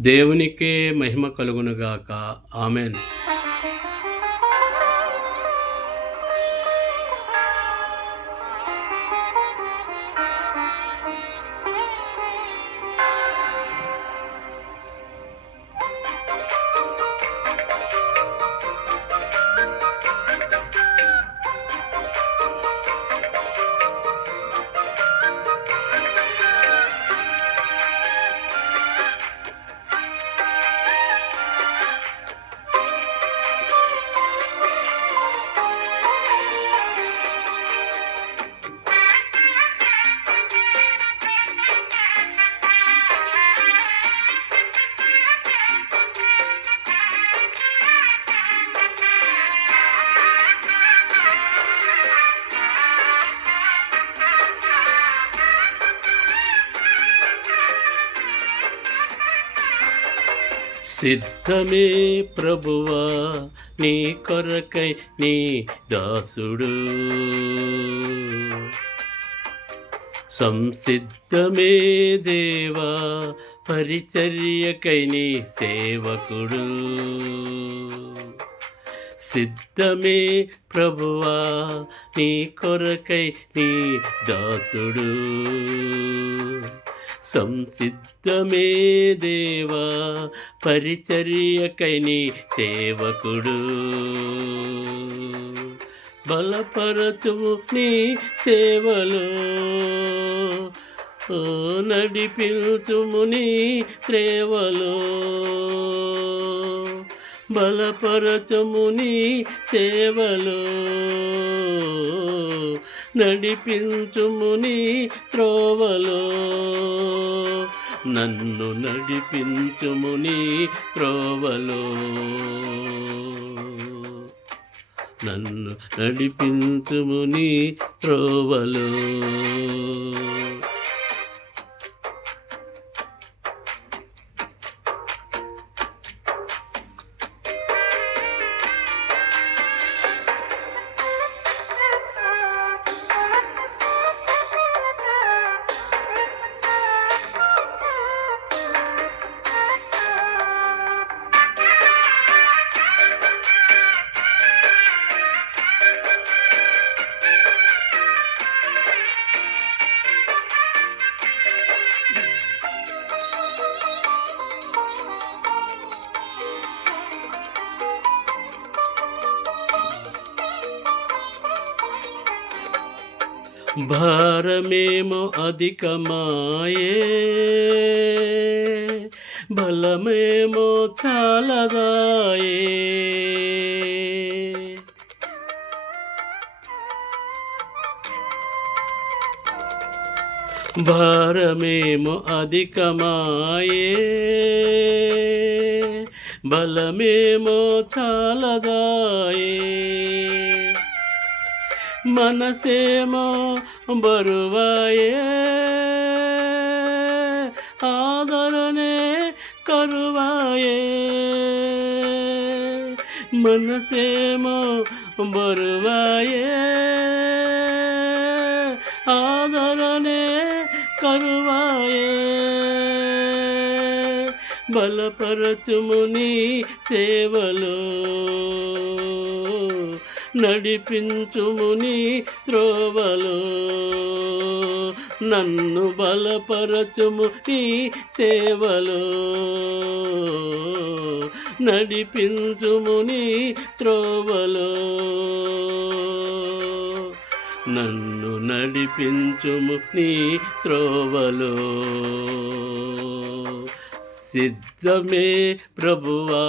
దేవునికే మహిమ కలుగునుగాక. ఆమెన్. సిద్ధమే ప్రభువా నీ కొరకై నీ దాసుడు, సంసిద్ధమే దేవా పరిచర్యకై నీ సేవకుడు. సిద్ధమే ప్రభువా నీ కొరకై నీ దాసుడు, సంసిద్ధమే దేవా పరిచర్యకై నీ సేవకుడు. బలపరచుము నీ సేవలో, నడిపించుము నీ త్రేవలో. బలపరచుము నీ సేవలో, నడిపించుము నీ త్రోవలో. నన్ను నడిపించుము నీ త్రోవలో, నన్ను నడిపించుము నీ త్రోవలో. భారమేమో అధికమాయే, బలమేమో చాలదాయే. భారమేమో అధికమాయే, బలమేమో చాలదాయే. మనసేమో బరువాయే, ఆదరణే కరువాయే. మనసేమో బరువాయే, ఆదరణే కరువాయే. బలపరచుము నీ సేవలో, నడిపించుము నీ త్రోవలో. నన్ను బలపరచుము నీ సేవలో, నడిపించుము నీ త్రోవలో. నన్ను నడిపించుము నీ త్రోవలో. సిద్ధమే ప్రభువా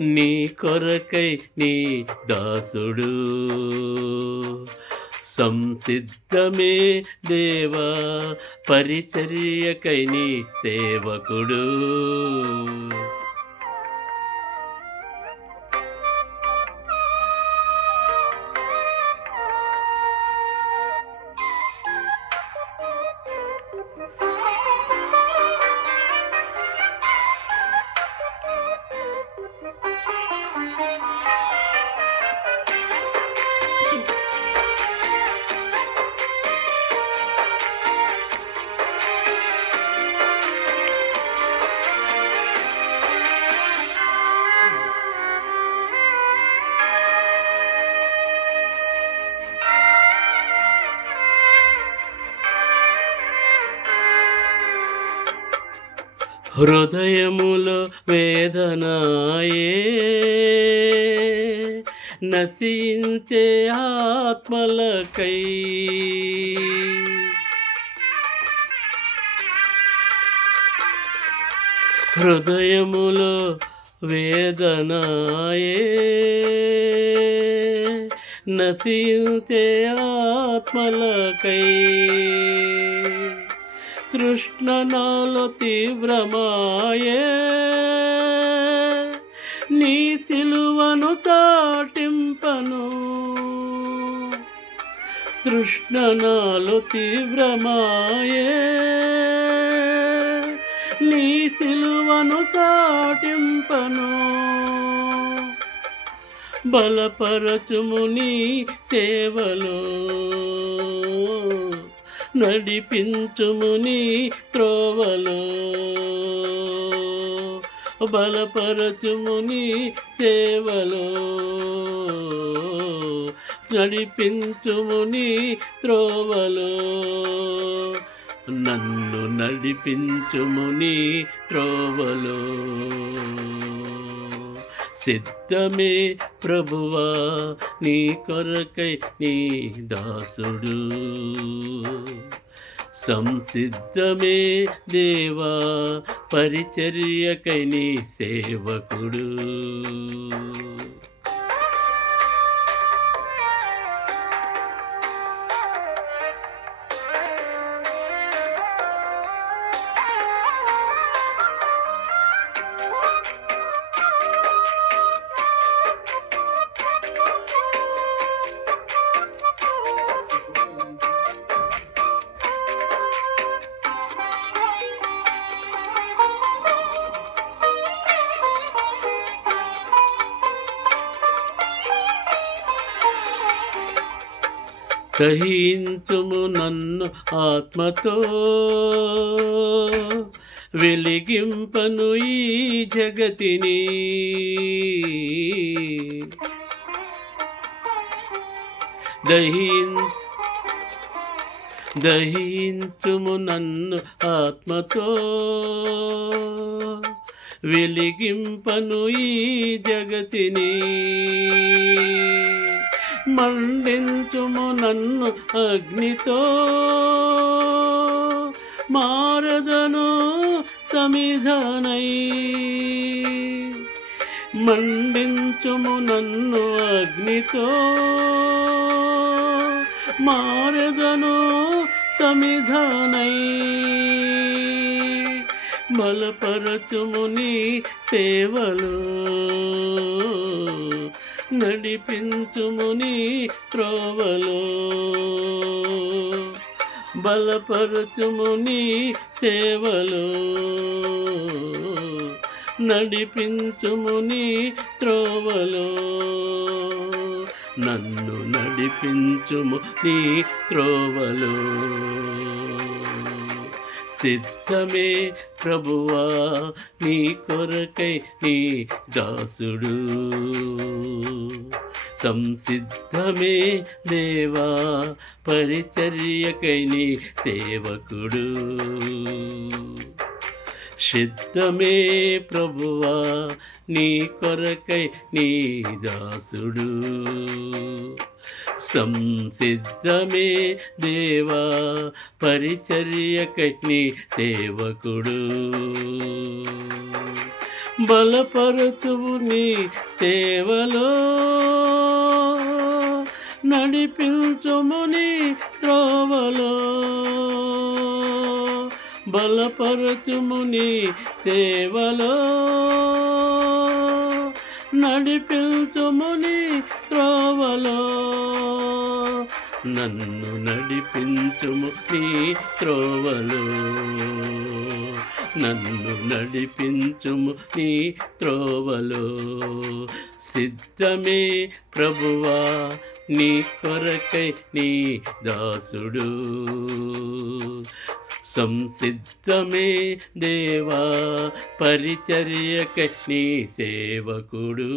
నీ కొరకై నీ దాసుడు, సంసిద్ధమే దేవా పరిచర్యకై నీ సేవకుడు. హృదయములో వేదనాయే నశించే ఆత్మలకై హృదయములో వేదనాయే నశించే ఆత్మలకై తృష్ణ నాలో తీవ్రమాయే నీ సిలువను చాటింపను తృష్ణ నాలో తీవ్రమాయే నీ సిలువను చాటింపను బలపరచుము నీ సేవలో నడిపించుము నీ త్రోవలో బలపరచుము నీ సేవలో నడిపించుము నీ త్రోవలో నన్ను నడిపించుము నీ త్రోవలో సిద్ధమే ప్రభువా నీ కొరకై నీ దాసుడు సంసిద్ధమే దేవా పరిచర్యకై నీ సేవకుడు గ్రహించుము నన్ను ఆత్మతో వెలిగింపను ఈ జగతిని దహించుము నన్ను ఆత్మతో వెలిగింపను ఈ జగతిని మండించుము నన్ను అగ్నితో మారదను సమిధనై మండించుము నన్ను అగ్నితో మారదను సమిధనై బలపరచుము నీ సేవలో నడిపించుము నీ త్రోవలో బలపరచుము నీ సేవలో నడిపించుము నీ త్రోవలో నన్ను నడిపించుము నీ త్రోవలో సిద్ధమే ప్రభువా నీ కొరకై నీ దాసుడు సంసిద్ధమే దేవా పరిచర్యకై నీ సేవకుడు సిద్ధమే ప్రభువా నీ కొరకై నీ దాసుడు సంసిద్ధమే దేవా పరిచర్యకై నీ సేవకుడు బలపరచువు నీ సేవలో నడిపించుము నీ త్రోవలో బలపరచుము నీ సేవలో నడిపించుము నీ త్రోవలో నన్ను నడిపించుము నీ త్రోవలో నన్ను నడిపించుము నీ త్రోవలో సిద్ధమే ప్రభువా నీ కొరకై నీ దాసుడు సంసిద్ధమే దేవా పరిచర్యకై నీ సేవకుడు